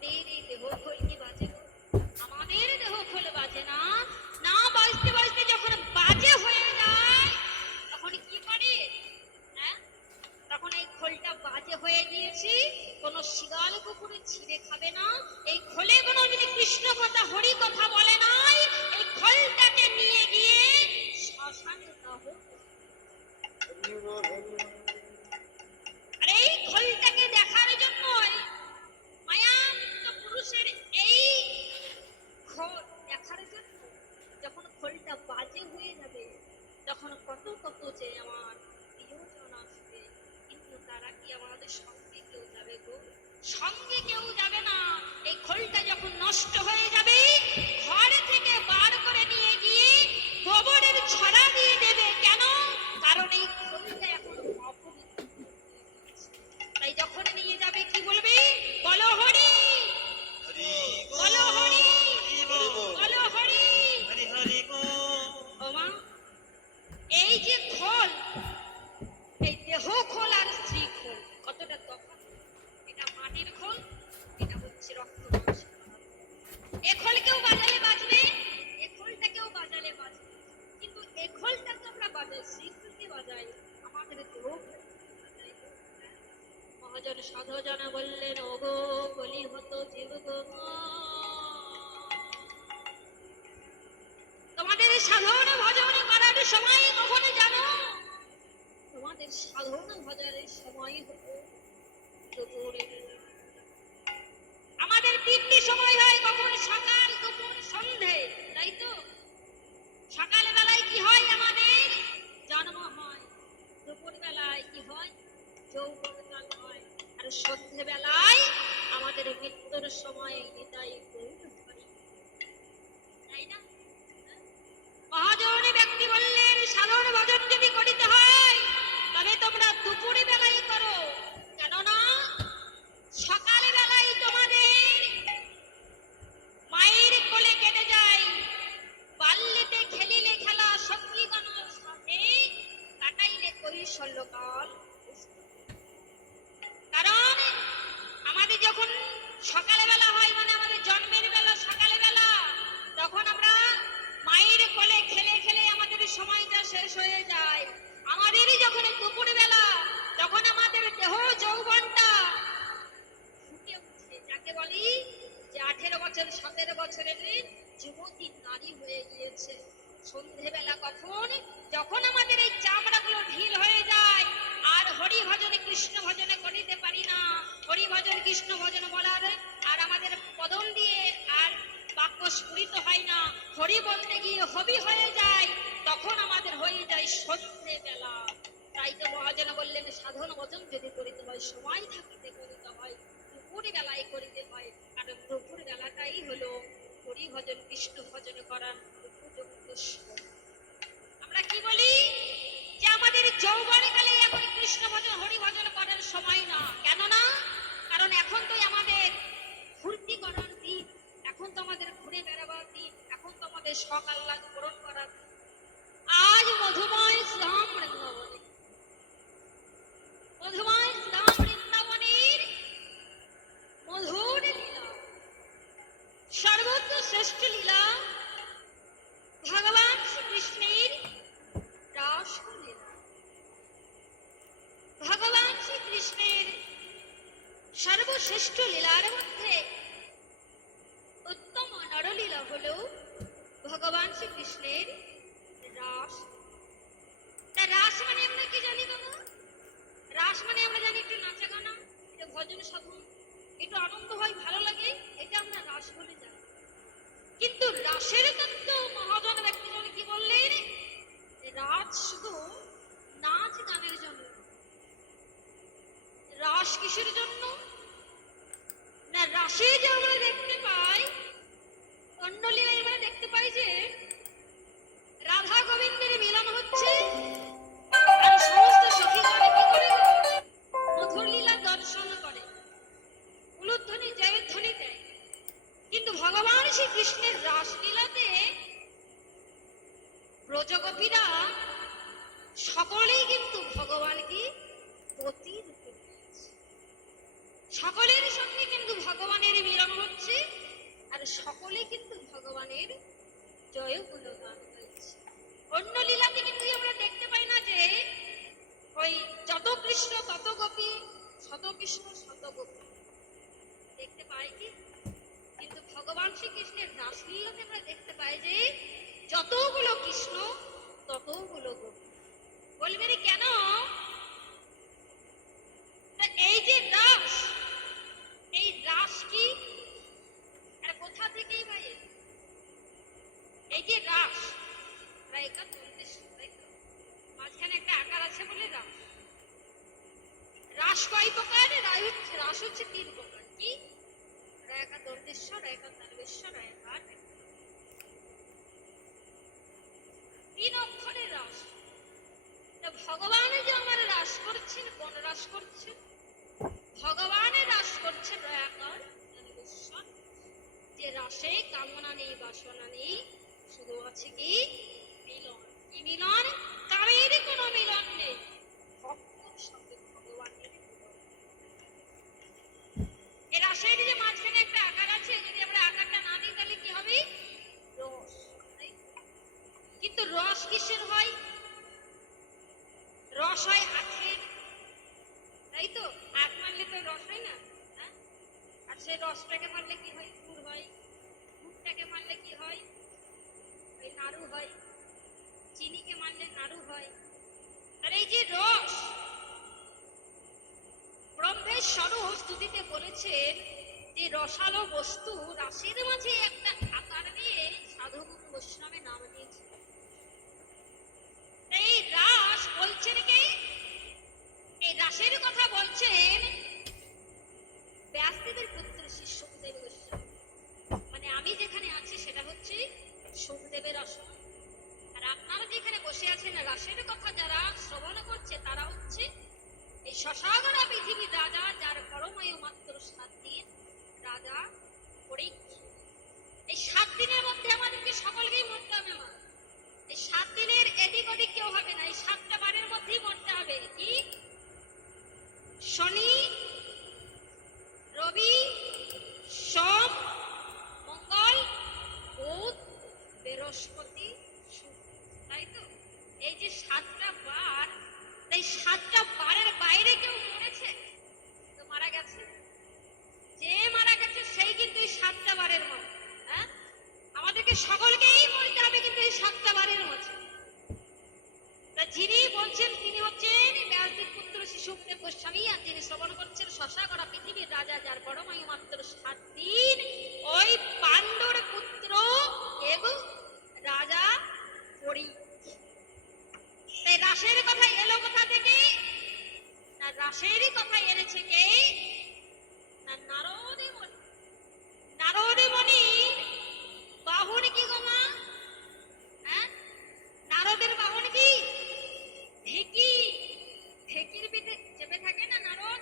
আমাদের এই দেহ খোল কি বাজে? আমাদের দেহ খোল বাজে না। না বাজতে বাজতে যখন বাজে হয়ে যায় তখন কি করে? হ্যাঁ, তখন এই খোলটা বাজে হয়ে গিয়েছি, কোন শিয়াল কুকুরে ছিঁড়ে খাবে না। এই খোলে কোনো যদি কৃষ্ণ কথা হরি কথা বলে নাই, এই খোলটাকে নিয়ে গিয়ে শ্মশানে দাহ। আর এই খোলটাকে দেখার জন্যই মায়াবৃত্ত পুরুষের এই খোল দেখার জন্য যখন খোলটা বাজে হয়ে যাবে তখন কত কত যে আমার প্রিয়জন আসবে, কিন্তু তারা কি আমাদের সঙ্গে কেউ যাবে গো? সঙ্গে কেউ যাবে না। এই খোলটা যখন নষ্ট হয়ে যাবে ঘর থেকে বার করে নিয়ে গিয়ে গোবরের ছড়া দিয়ে দেবে। কেন? কারণ এই খোলটা এখন অপবিত্র। তাই যখন নিয়ে যাবে কি বলবে? বলো হরি, বলো হরি, বলো হরি, ও মা, এই যে খোল, এই দেহ খোল আর স্ত্রী খোল কতটা তফাৎ। এটা মাটির খোল, এটা হচ্ছে রক্ত মাংস। এ খোলকেও বাজালে বাজবে, এ খোলটাকেও বাজালে বাজবে, কিন্তু এ খোলটাকে আমরা বাজাই, স্ত্রী খোলকে বাজাই, আমাদের দেহ বাজাই। মহাজন সাধুজন বললেন, ওগো বলি হতো জীব গো, তোমাদের সাধন ভজন করার সময় কখন জানো? তোমাদের সাধন ভজনের সময় হতো দুপুরে। আমাদের তিনটি সময় হয়, কখন? সকাল, দুপুর, সন্ধে, তাই তো? সকাল বেলায় কি হয়? আমাদের জন্ম হয়। দুপুর বেলায় কি হয়? যৌবনকাল হয়। আর সন্ধে বেলায় আমাদের মৃত্যুর সময় নিতাই গৌর হরি, তাই না? মহাজন ব্যক্তি বললেন, সাধন ভজন যদি করিতে হয় তবে তোমরা দুপুরে বেলায় করো। কেননা সকাল বেলায় তোমাদের মায়ের কোলে কেটে যায়, বাল্যতে খেলিলে খেলা, সঙ্গীগণের সাথে কাটাইলে কৈশল্যকাল। কারণ আমাদের যখন সকালে বেলা হয়, মানে আমাদের জন্মের বেলা সকালে বেলা, তখন আমরা মায়ের কোলে খেলে খেলে আমাদের সময়টা শেষ হয়ে যায়। আমাদেরই যখন দুপুর বেলা, তখন আমাদের দেহ যৌবনটা ফুটে উঠে, যাকে বলি যে 18 বছর 17 বছরের যুবতী নারী হয়ে গিয়েছে। সন্ধেবেলা কখন? যখন আমাদের এই চামড়াগুলো ঢিল হয়ে যায় আর হরি ভজনে কৃষ্ণ ভজনে করিতে পারি না, হরি ভজন কৃষ্ণ ভজন বলার আর আমাদের পদন দিয়ে আর বাক্য স্ফুরিত হয় না, হরি বলতে গিয়ে হবি হয়ে যায়, তখন আমাদের হয়ে যায় সন্ধেবেলা। তাই তো মহাজন বললেন, সাধন ভজন যদি করিতে হয় সময় থাকিতে করিতে হয়, দুপুর বেলায় করিতে হয়। কারণ দুপুর বেলাটাই হলো হরি ভজন কৃষ্ণ ভজন করার উপযুক্ত সময়। আমরা কি বলি যে আমাদের যৌবনকালে এখন কৃষ্ণ ভজন হরি ভজন করার সময় না। কেন না? কারণ এখন তো আমাদের ফুর্তি করার দিন, এখন তো আমাদের ঘুরে বেড়াবার দিন, এখন তো আমাদের শখ আহ্লাদ পূরণ করার দিন। আজ মধুময় শ্যাম বৃন্দাবনে, মধুময় শ্যাম বৃন্দাবনের মধুর লীলা, সর্বোচ্চ শ্রেষ্ঠ লীলা ভগবান শ্রীকৃষ্ণের রাসলীলা। ভগবান শ্রীকৃষ্ণের সর্বশ্রেষ্ঠ লীলার মধ্যে উত্তম নরলীলা হল ভগবান শ্রীকৃষ্ণের রাস। তা রাস মানে আমরা কি জানি বাবা? রাস মানে আমরা জানি একটু নাচা গানা, একটু ভজন সাধন, একটু আনন্দ হয়, ভালো লাগে, এটা আমরা রাস বলে জানি। কিন্তু রাসের তত্ত্ব মহাজন ব্যক্তিজন কি বললেন? রাস শুধু নাচ গানের জন্য। রাস কিসের জন্য? না, রাসে যে আমরা দেখতে পাই, অন্য লীলায় আমরা দেখতে পাই যে রাধা গোবিন্দের মিলন হচ্ছে আর সমস্ত সখীগণ কি করে? মধুর লীলা দর্শন করে, উলুধ্বনি জয়ধ্বনি দেয়। কিন্তু ভগবান শ্রীকৃষ্ণের রাসলীলাতে ব্রজগোপীরা সকলেই কিন্তু ভগবানকে পতি রূপে পেয়েছে। সকলের সকলের সঙ্গে কিন্তু ভগবানের মিলন হচ্ছে, আর সকলে কিন্তু ভগবানের জয় গুণগান গাইছে। অন্য লীলাতে কিন্তু আমরা দেখতে পাই না যে ওই যত কৃষ্ণ তত গোপী, শত কৃষ্ণ শত গোপী দেখতে পাই কি? কিন্তু ভগবান শ্রীকৃষ্ণের রাসলীলাতে আমরা দেখতে পাই যে যতগুলো কৃষ্ণ ততগুলো গোপী। বলবেন কেন? এই যে রাস, এই রাস কি আর কোথা থেকেই ভাই? এই যে রাস মাঝখানে একটা আকার আছে বলে রাস। রাস কয় প্রকার? রাস হচ্ছে 3 প্রকার। কি? রায়কা দন্তেশ্বর, রায়কা তালবেশ্বর, রায়কা 3 অক্ষরের রাস। ভগবান যে আমার রাস করছেন, কোন রাস করছেন? ভগবানের রাস করছেন রায়াকার তালবেশ্বর, যে রাসে কামনা নেই বাসনা নেই, শুধু আছে কি মিলন। কি মিলন? কামের কোনো মিলন নেই, ভক্তর সঙ্গে ভগবানের মিলন। এই রাসের যে মাঝখানে একটা আকার আছে, যদি আমরা আকারটা না দিই তাহলে কি হবে? রস। কিন্তু রস কিসের হয়? রস হয় আখের, তাই তো? আখ মারলে তো রস হয় না, হ্যাঁ? আর সেই রসটাকে মারলে কি হয়? গুড় হয়। গুড়টাকে মারলে কি হয়? ওই নাড়ু হয়। চিনিকে মারলে নাড়ু হয়। আর এই যে রস, ব্রহ্মেশ্বর স্তুতিতে বলেছেন যে রসালো বস্তু রাসের মাঝে একটা আকার দিয়ে সাধুগুরু বৈষ্ণবে নাম দিয়েছে। এই রাস বলছেন কে? এই রাসের কথা বলছেন ব্যাসদেবের পুত্র শ্রী সুখদেব গোস্বামী। মানে আমি যেখানে আছি সেটা হচ্ছে সুখদেবের আসন, আর আপনারা যেখানে বসে আছেন রাসের কথা যারা শ্রবণ করছে তারা হচ্ছে এই শশাগরা পৃথিবীর রাজা, যার পরমায়ু মাত্র 7 দিন, রাজা পরীক্ষিত। এই 7 দিনের মধ্যে আমাদেরকে সকলকেই মরতে হবে। এই 7 দিনের এদিক ওদিক কেউ হবে না, এই 7টা বারের মধ্যেই মরতে হবে। কি? শনি, রবি, সোম, মঙ্গল, বুধ, বৃহস্পতি, শুক্র, তাই তো? এই যে 7টা বার, এই 7টা বারের বাইরে কেউ মরেছে তো মারা গেছে। যে মারা গেছে সেই কিন্তু এই 7টা বারের মধ্যে, হ্যাঁ, আমাদেরকে সকলকেই মরতে হবে কিন্তু এই 7টা বারের মধ্যে। যিনি বলছেন তিনি হচ্ছেন ব্যাসদেব পুত্র শ্রী সুখদেব গোস্বামী, আর যিনি শ্রবণ করছেন শশাগরা পৃথিবীর রাজা, যার পরমায়ু মাত্র 7 দিন, ওই পাণ্ডুর পুত্র এবং রাজা পরীক্ষিত। এই রাসের কথা এলো কোথা থেকে? না রাসেরই কথা এনেছে কে? না নারদ মুনি। নারদ মুনি বাহন কি গো মা? হ্যাঁ, নারদের বাহন কি? ঢেকি। ঢেকির পিঠে চেপে থাকে না নারদ।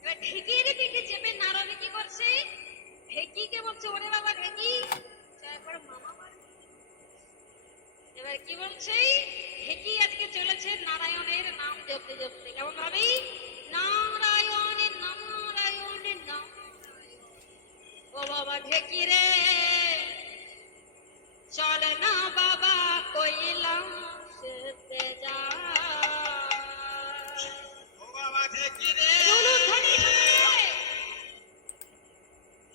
এবার ঢেকির পিঠে চেপে নারদ কি করছে? ঢেকিকে বলছে, ওরে বাবা ঢেকি, একবার মামা মার। এবার কি বলছে? ঢেকি আজকে চলেছে নারায়ণের নাম জপতে জপতে। কেমন ভাবি? নারায়ণের নারায়ণের নারায়ণ। ও বাবা ঢেকি রে, চল না বাবা কৈলাসে যায়। ও বাবা ঢেকি রে,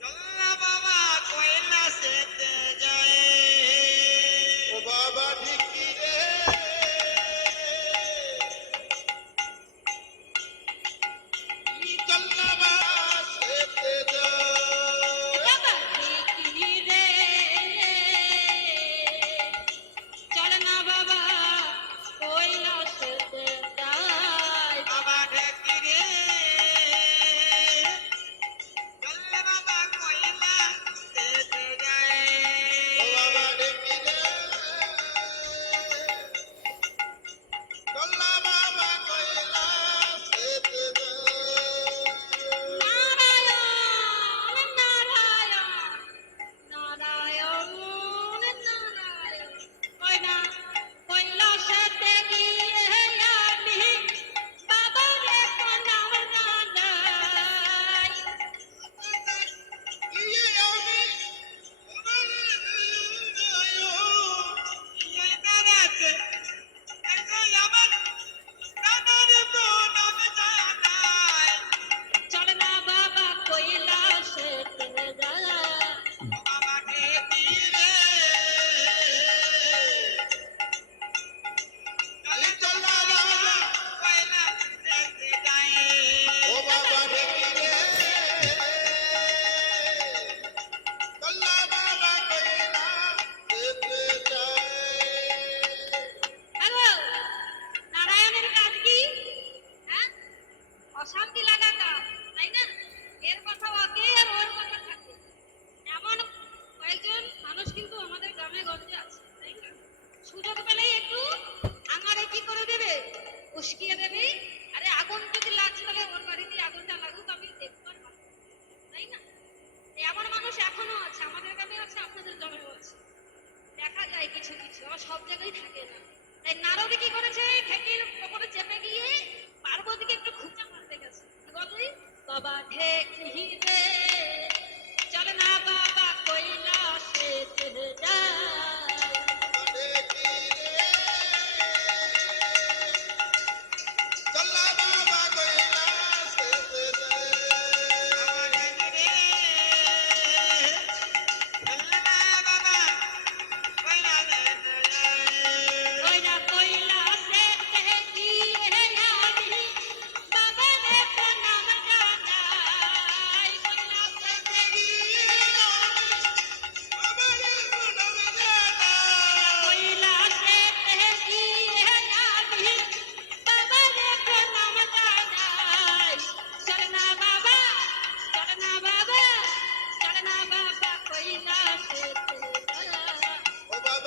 চল না বাবা কৈলাসে যায়। ও বাবা ঢেকি রে, চল না বাবা সেতে যায়। বাবা ঢেকি রে, চল না বাবা কৈলাসে যায়। বাবা ঢেকি রে,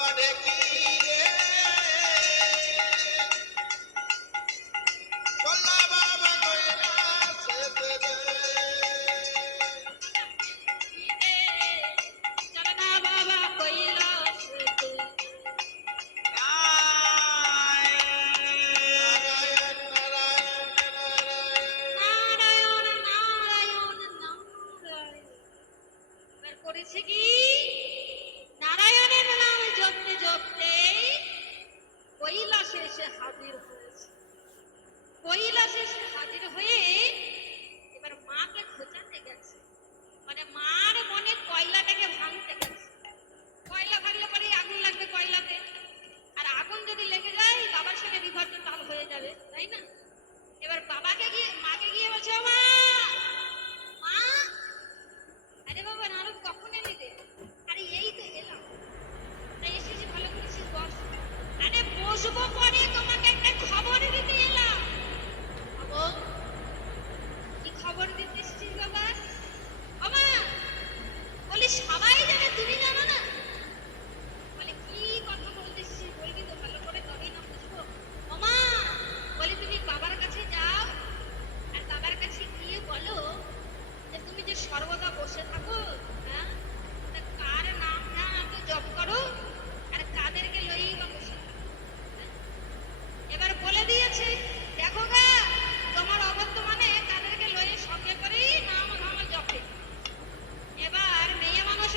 করে কি রে বল্লা বাবা কইরা সেতে রে চল না বাবা কৈলাস নারায়ণ নারায়ণ নারায়ণ নারায়ণ নারায়ণ নারায়ণ এবার করেছে কি নারায়ণের নাম জপতে জপতে কৈলাসে এসে হাজির হয়েছে। কৈলাসে এসে হাজির হয়ে এবার মাকে খোঁচাতে গেছে, মানে মার মনে কয়লাটাকে ভাঙতে গেছে। কয়লা ভাঙলে পরে আগুন লাগবে কয়লাতে, আর আগুন যদি লেগে যায় বাবার সঙ্গে বিভক্ত তাল হয়ে যাবে, তাই না? এবার বাবাকে গিয়ে মাকে গিয়ে বলছে, ও মা, মা, আরে বাবা নারদ কখন এলি রে? আরে এই তো এলাম। তাই এসেছি, ভালো করেছিস, বস। আরে বসবো পরে, তোমাকে একটা খবর দিতে এলাম। খবর? কি খবর দিতে এসেছিস বাবা? ও মা, বলি সবাই জানে, তুমি জানো না? বলে কি কথা বলতেছিস, বলবি তো ভালো করে, তবেই না বুঝবো। ও মা, বলি তুমি বাবার কাছে যাও, আর বাবার কাছে গিয়ে বলো যে তুমি যে সর্বদা বসে থাকো, হ্যাঁ, তা কার নাম ধাম তো জপ করো, আর কাদেরকে লইই বা বসে থাকো। হ্যাঁ? এবার বলে দিয়েছে, দেখো গা, তোমার অবর্তমানে কাদেরকে লইয়ে সঙ্গে করেই নাম ধাম জপে। এবার মেয়ে মানুষ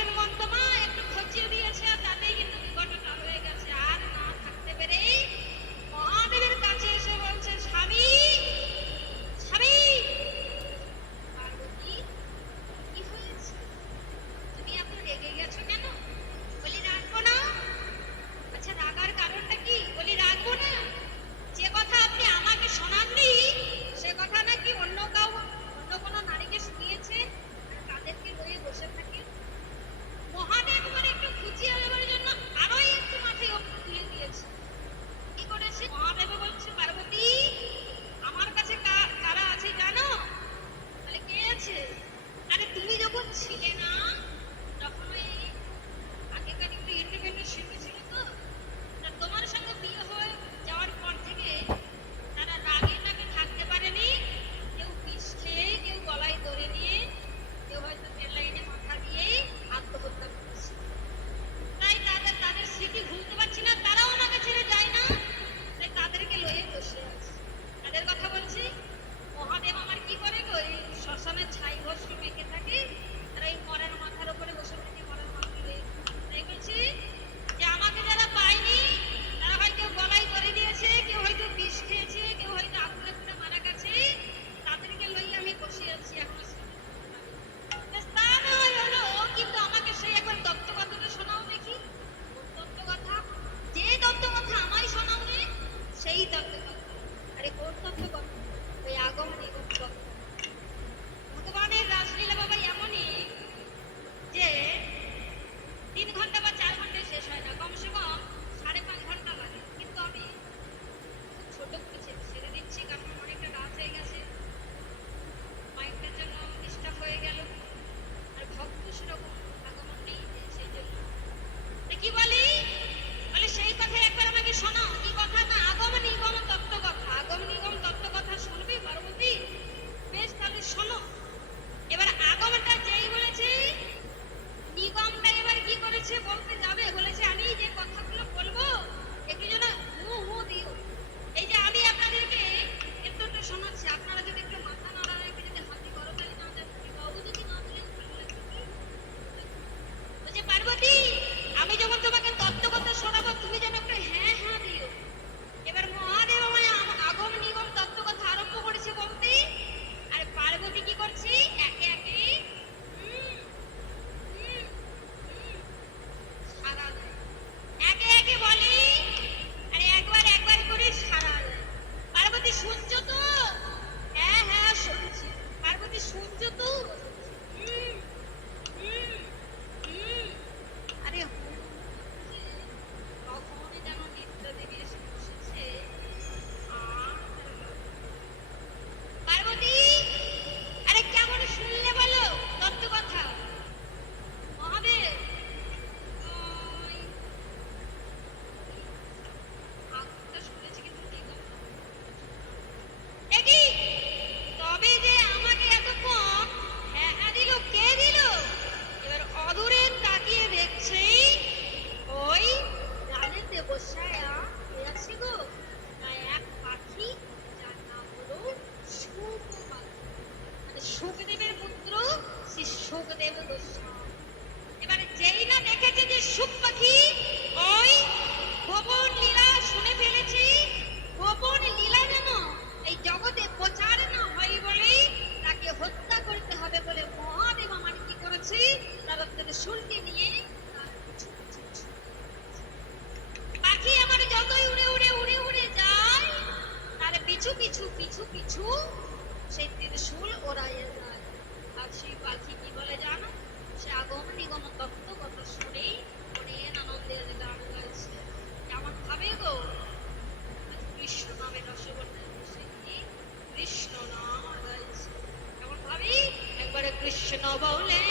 সুখদেব গোস্বামী। এবারে যেই না দেখেছে যে সুখ পাখি ওই গোপন লীলা শুনে ফেলেছি, গোপন লীলা যেন এই জগতে প্রচার না হয় বলেই তাকে হত্যা করতে হবে বলে মহাদেব আমার কি করেছি, তার শুনতে নিয়ে তার পিছু পিছু পাখি আমার যতই উড়ে উড়ে উড়ে উড়ে যায়, তার পিছু পিছু পিছু পিছু সেই ত্রিশূল ওড়াইয়া যায়। আর সেই পাখি কি বলে জানো, সে আগম নিগম তত্ত্ব কথা শুনেই অনেক আনন্দের গান গাইছে। কেমন ভাবে গো, কৃষ্ণ নামে রসগোল্লা বসে কৃষ্ণ নাম গাইছে। কেমন ভাবি, একবারে কৃষ্ণ বলে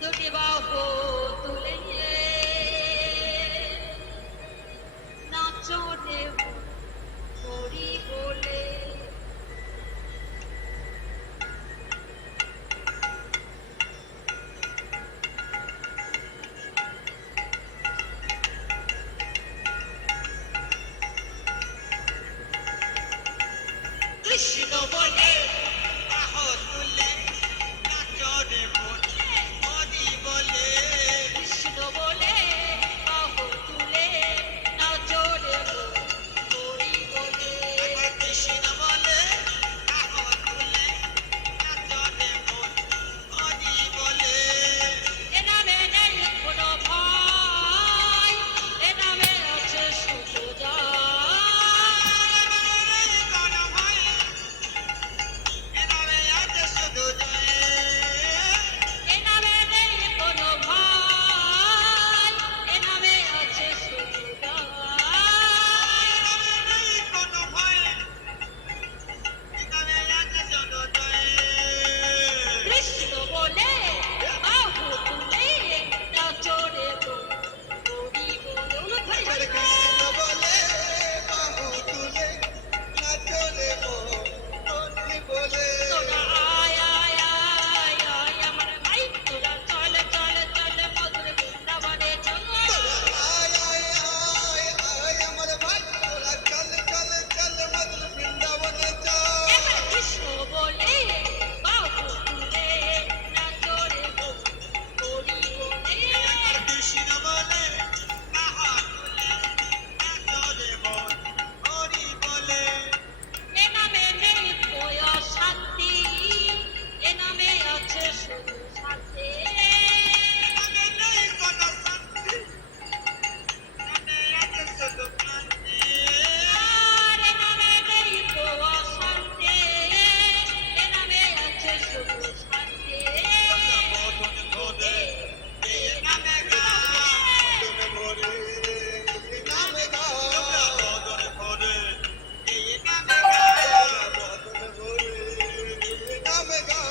দুটি বাহু তুলে নাচো দেব হরি বলে। কৃষ্ণ বলে বাহু তুলে নাচো রে মন, হরি বলে। কৃষ্ণ বলে বাহু তুলে নাচো রে হরি বলে। একবার কৃষ্ণ বলে বাহু তুলে নাচো রে মন, হরি বলে। এ নামে নেই কোনো ভয়, এ নামে আছে সুখ জয়। কোন ভয়, এ নামে আছে শুধু জয়। এ নামে নেই কোনো ভয়, এ নামে আছে সুখ জয়। নেই কোনো ভয়, এ নামে আছে শুধু জয়। কৃষ্ণ বলে বাহু তুলে নাচো রে হরি বলে। উলুধ্বনি একবার হরি কৃষ্ণ বল। বলে বাহু তুলে নাচো রে মন, হরি বলে। তোরা আয় আয় আয় আয় আমার ভাই, তোরা চল চল চল মধুর বৃন্দাবনে চল। আয় আয় আয় আয় আমার ভাই, তোরা চল চল চল মধুর বৃন্দাবনে চল। এবার কৃষ্ণ বলে বাহু তুলে নাচো রে হরি বলে। একবার কৃষ্ণ বলে বাহু তুলে নাচো রে মন, হরি বলে। এ নামে নেই কোয় শান্তি, এ নামে আছে শুধু শান্তি। নামে নেই কোনো শান্তি, নামে আছে শুধু ক্লান্তি। আর এ নামে নেই কোয় শান্তি, এ নামে আছে শুধু শান্তি। বদন ভরে এই নামে গা, বদন ভরে এই নামে গা, বদন ভরে এই নামে গা, বদন ভরে এই নামে গা।